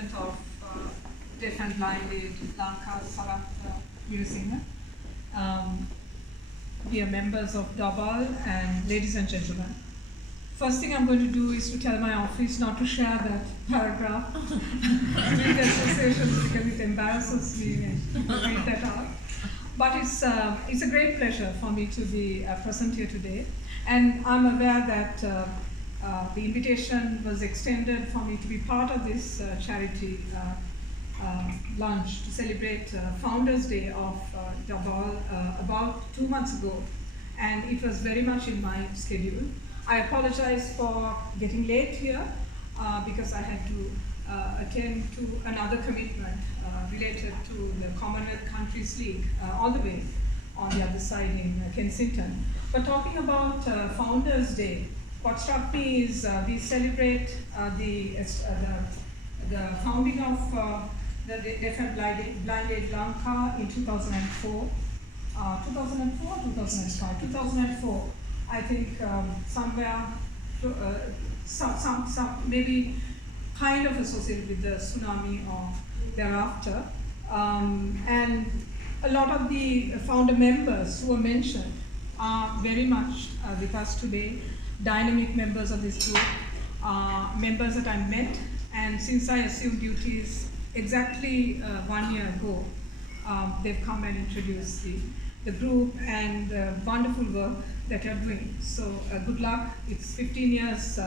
president of Deaf and Blinded Lanka Museum. We are members of Dabal, and ladies and gentlemen. First thing I'm going to do is to tell my office not to share that paragraph with the associations because it embarrasses me and read that out. But it's a great pleasure for me to be present here today. And I'm aware that the invitation was extended for me to be part of this charity lunch to celebrate Founders Day of Dabal about 2 months ago. And it was very much in my schedule. I apologize for getting late here because I had to attend to another commitment related to the Commonwealth Countries League all the way on the other side in Kensington. But talking about Founders Day, what struck me is we celebrate the founding of the Deaf and Blinded Lanka in 2004. 2004 or 2005? 2004. I think somewhere, maybe kind of associated with the tsunami or thereafter. And a lot of the founder members who were mentioned are very much with us today, dynamic members of this group, members that I met, and since I assumed duties exactly 1 year ago, they've come and introduced the group and the wonderful work that you're doing. So good luck. It's 15 years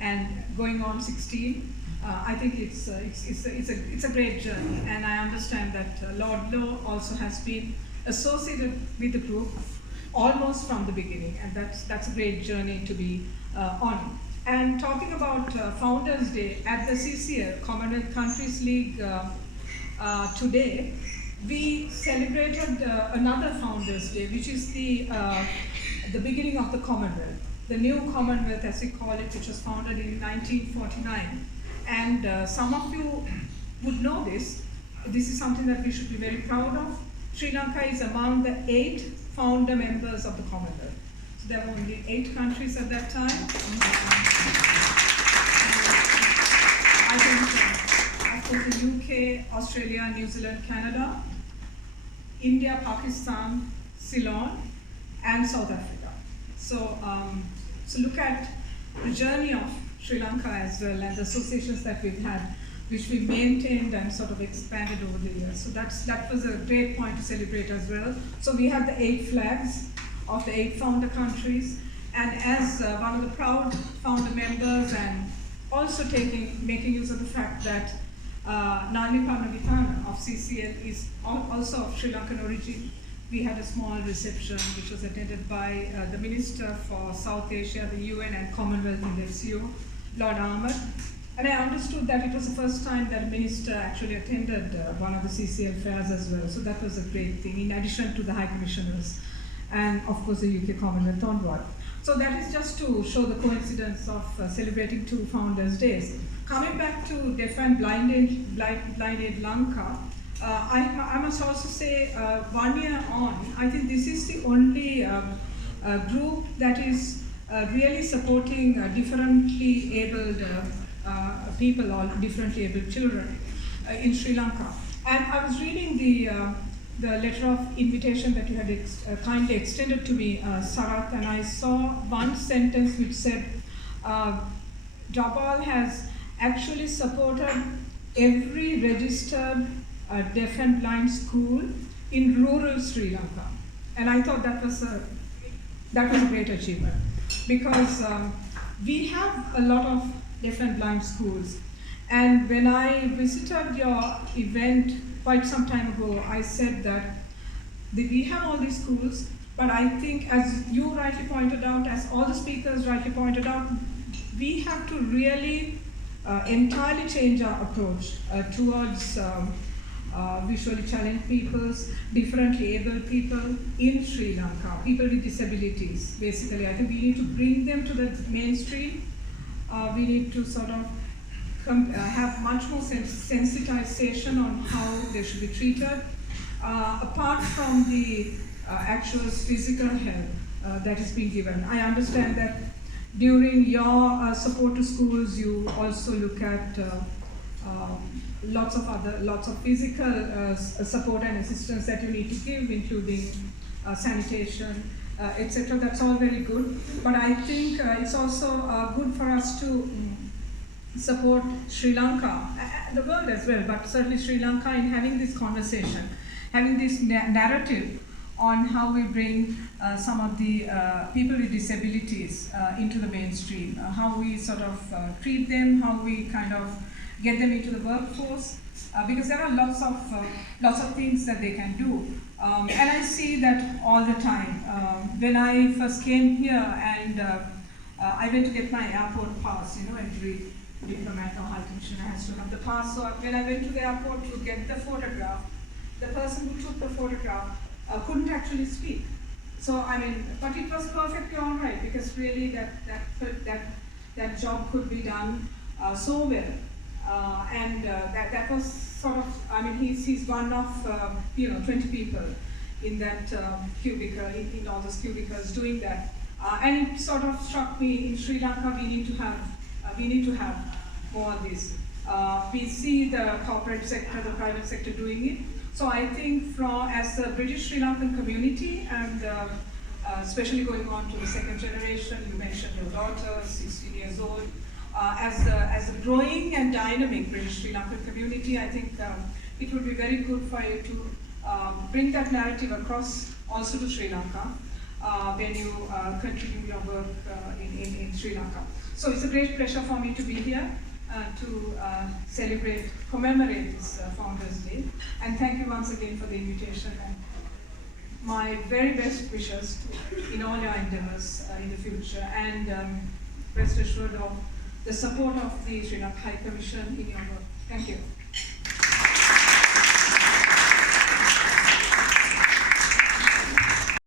and going on 16. I think it's a great journey, and I understand that Lord Lowe also has been associated with the group almost from the beginning, and that's a great journey to be on. And talking about Founders Day at the CCL, Commonwealth Countries League today, we celebrated another Founders Day, which is the beginning of the Commonwealth, the new Commonwealth as we call it, which was founded in 1949. And some of you would know this. This is something that we should be very proud of. Sri Lanka is among the 8 founder members of the Commonwealth. So there were only 8 countries at that time. I think, of course, the UK, Australia, New Zealand, Canada, India, Pakistan, Ceylon, and South Africa. So, so look at the journey of Sri Lanka as well, and the associations that we've had, which we maintained and sort of expanded over the years. So that was a great point to celebrate as well. So we have the 8 flags of the 8 founder countries, and as one of the proud founder members, and also making use of the fact that Nani Pranavithana of CCL is also of Sri Lankan origin. We had a small reception which was attended by the Minister for South Asia, the UN and Commonwealth in the SEO, Lord Ahmed. And I understood that it was the first time that a minister actually attended one of the CCL fairs as well. So that was a great thing, in addition to the High Commissioners and of course the UK Commonwealth envoy. So that is just to show the coincidence of celebrating 2 Founders' Days. Coming back to Deaf and Blinded Lanka, I must also say 1 year on, I think this is the only group that is really supporting differently abled people or differently abled children in Sri Lanka. And I was reading the letter of invitation that you had kindly extended to me, Sarath, and I saw one sentence which said, Dabal has actually supported every registered deaf and blind school in rural Sri Lanka. And I thought that was a great achievement, because we have a lot of deaf and blind schools. And when I visited your event quite some time ago, I said that we have all these schools, but I think, as you rightly pointed out, as all the speakers rightly pointed out, we have to really entirely change our approach towards visually challenged peoples, differently abled people in Sri Lanka, people with disabilities. Basically, I think we need to bring them to the mainstream. We need to sort of have much more sensitization on how they should be treated, apart from the actual physical help that is being given. I understand that during your support to schools, you also look at lots of physical support and assistance that you need to give, including sanitation, etc. That's all very good. But I think it's also good for us to support Sri Lanka, the world as well, but certainly Sri Lanka in having this conversation, having this narrative on how we bring some of the people with disabilities into the mainstream, how we sort of treat them, how we kind of get them into the workforce, because there are lots of things that they can do. And I see that all the time. When I first came here and I went to get my airport pass, every diplomat or high commissioner has to have the pass. So when I went to the airport to get the photograph, the person who took the photograph couldn't actually speak. So but it was perfectly all right, because really that job could be done so well, and that was sort of, he's one of 20 people in that cubicle, in all those cubicles doing that, and it sort of struck me, in Sri Lanka we need to have more of this. We see the corporate sector, the private sector doing it. So I think as the British Sri Lankan community, and especially going on to the second generation, you mentioned your daughter, 16 years old, as a growing and dynamic British Sri Lankan community, I think it would be very good for you to bring that narrative across also to Sri Lanka when you continue your work in Sri Lanka. So it's a great pleasure for me to be here to commemorate this Founders Day. And thank you once again for the invitation, and my very best wishes in all your endeavors in the future. And rest assured of the support of the Sri Lanka High Commission in your work. Thank you.